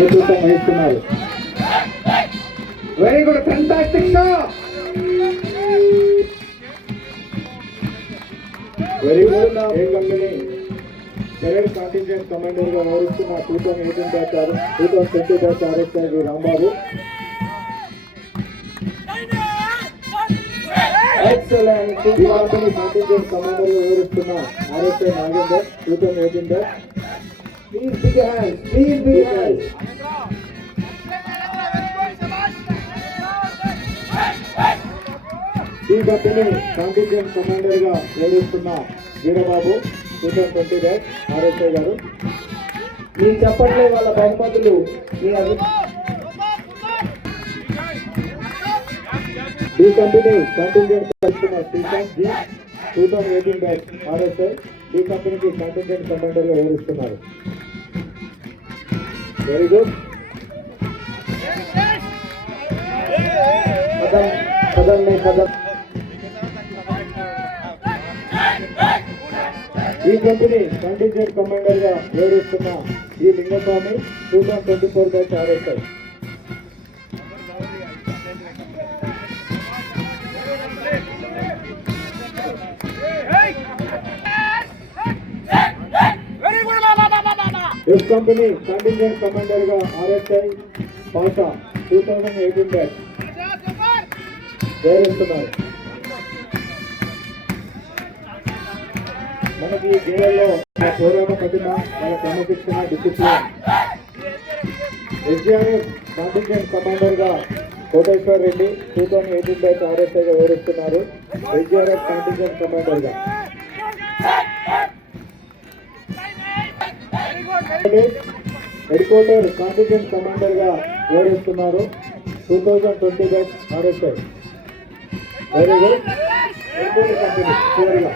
నేతృత్వం వహిస్తున్నారు. Very good, fantastic shot. Very good. A company career contingent commander గా వ్యవహరిస్తున్న 2018 batch 2020 batch RSI Rambabu. Excellent. ఈ కంపెనీ కాంటింజెంట్ కమాండర్ గా వ్యవహరిస్తున్న RSI Nagender 2018 batch. Please big hands, please big hands. ఈ company contingent commander గా వ్యవహరిస్తున్న వీరబాబు 2020 బ్యాచ్ ఆర్ఎస్ఐ గారు. మీరు చెప్పట్లే వాళ్ళ బహుమతులు మీ ఈ company contingent Srikanth ji 2018 batch RSI ఈ కంపెనీకి కాంటింజెంట్ కమాండర్ గా వ్యవహరిస్తున్నారు. Very good. ఈ కంపెనీ కాంటింజెంట్ కమాండర్ గా వ్యవహరిస్తున్న ఈ Lingaswamy 2024 batch RSI. S company contingent commander గా ఆర్ఎస్ఐ పాషా 2018 బ్యాచ్ వ్యవహరిస్తున్నారు. మనకి ఈ గేమ్లో పోరాట పట్టిన వాళ్ళ క్రమశిక్షణ డిసిప్లిన్. ఎస్జీఆర్ఎఫ్ కాంటింజెంట్ కమాండర్ గా కోటేశ్వర్ రెడ్డి 2018 బ్యాచ్ ఆర్ఎస్ఐ గా వ్యవహరిస్తున్నారు. ఎస్జీఆర్ఎఫ్ కాంటింజెంట్ కమాండర్ గా. హెడ్ క్వార్టర్ కాంటింజెంట్ కమాండర్ గా వ్యవహరిస్తున్నారు 2020 batch RSI. Very good. Company చివరిగా